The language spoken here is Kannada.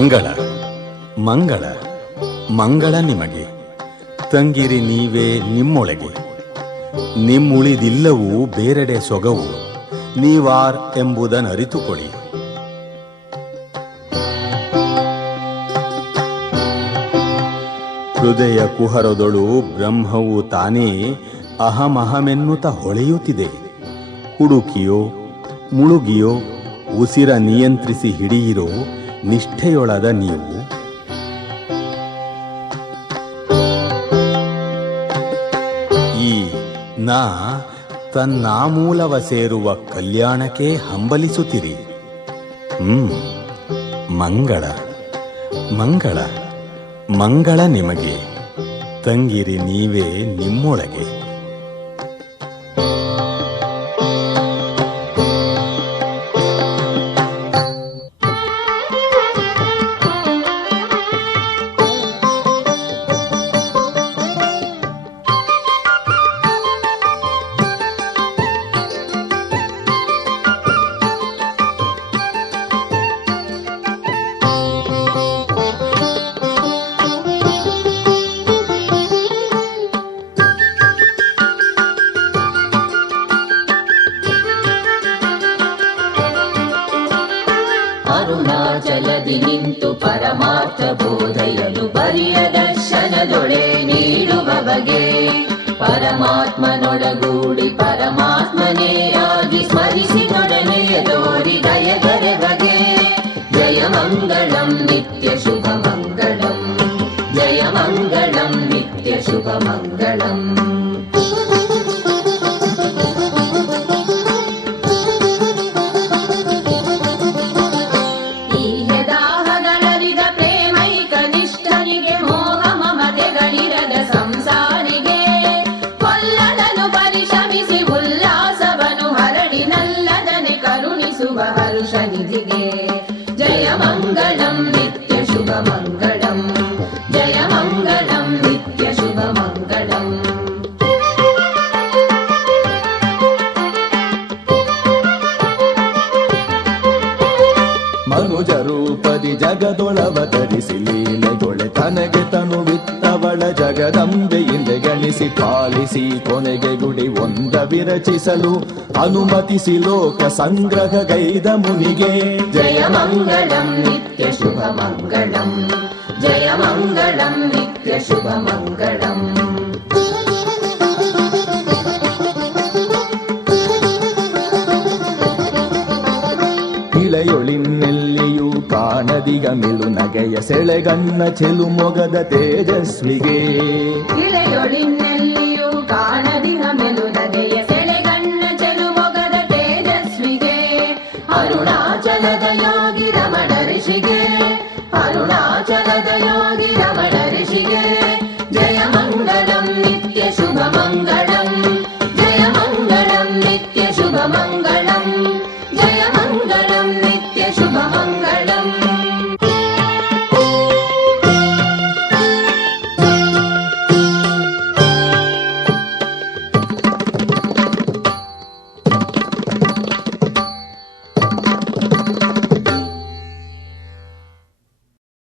ಮಂಗಳ ಮಂಗಳ ಮಂಗಳ ನಿಮಗೆ. ತಂಗಿರಿ ನೀವೇ ನಿಮ್ಮೊಳಗೆ. ನಿಮ್ಮುಳಿದಿಲ್ಲವೂ ಬೇರೆಡೆ ಸೊಗವು. ನೀವಾರ್ ಎಂಬುದನ್ನರಿತುಕೊಳ್ಳಿ. ಹೃದಯ ಕುಹರದೊಳು ಬ್ರಹ್ಮವು ತಾನೇ ಅಹಮಹಮೆನ್ನುತ್ತ ಹೊಳೆಯುತ್ತಿದೆ. ಹುಡುಕಿಯೋ ಮುಳುಗಿಯೋ ಉಸಿರ ನಿಯಂತ್ರಿಸಿ ಹಿಡಿಯಿರೋ ನಿಷ್ಠೆಯೊಳದ ನೀವು. ಈ ನಾ ತನ್ನಾಮೂಲವ ಸೇರುವ ಕಲ್ಯಾಣಕ್ಕೆ ಹಂಬಲಿಸುತ್ತಿರಿ. ಮಂಗಳ ಮಂಗಳ ಮಂಗಳ ನಿಮಗೆ. ತಂಗಿರಿ ನೀವೇ ನಿಮ್ಮೊಳಗೆ. ಅರುಣಾಚಲದಿ ನಿಂತು ಪರಮಾರ್ಥ ಬೋಧೆಯನು ಬರಿಯ ದರ್ಶನದೊಳೆ ನೀಡುವ ಬಗೆ. ಪರಮಾತ್ಮನೊಡಗೂಡಿ ಪರಮಾತ್ಮನೇ ಆಗಿ ಸ್ಮರಿಸಿ ನೊಡನೆಯ ತೋರಿ ದಯಗರೆ ಬಗೆ. ಜಯ ಮಂಗಳಂ ನಿತ್ಯ ಶುಭ ಮಂಗಳಂ. ಜಯ ಮಂಗಳಂ ನಿತ್ಯ ಶುಭ ಮಂಗಳಂ. ಹರುಷನಿಧಿಗೆ ಜಯ ಮಂಗಳಂ ನಿತ್ಯ ಶುಭ ಮಂಗಳಂ. ಜಯ ಮಂಗಳಂ ನಿತ್ಯ ಶುಭ ಮಂಗಳಂ. ಮನುಜ ರೂಪದಿ ಜಗದೊಳವತರಿಸಿ ಲೀಲೆಗೊಳೆ ತನಗೆ ತನುವಿತ್ತವಳ ಜಗದಂಬೆಯಿಂದ ಗಣಿಸಿ ಪಾಲಿಸಿ ಕೊನೆಗೆ ಗುಡಿ ಒಂದ ವಿರಚಿಸಲು ಅನುಮತಿಸಿ ಲೋಕ ಸಂಗ್ರಹ ಗೈದ ಮುನಿಗೆ. ಜಯ ಮಂಗಳಂ ನಿತ್ಯ ಶುಭ ಮಂಗಳಂ. ಜಯ ಮಂಗಳಂ ನಿತ್ಯ ಶುಭ ಮಂಗಳಂ. ಇಳೆಯೊಳಿನೆಲ್ಲಿಯೂ ಕಾಣದಿಗ ಮಿಲು ನಗೆಯ ಸೆಳೆಗಣ್ಣ ಚೆಲು ಮೊಗದ ತೇಜಸ್ವಿಗೆ. ಇಳೆಯೊಳಿನೆಲ್ಲ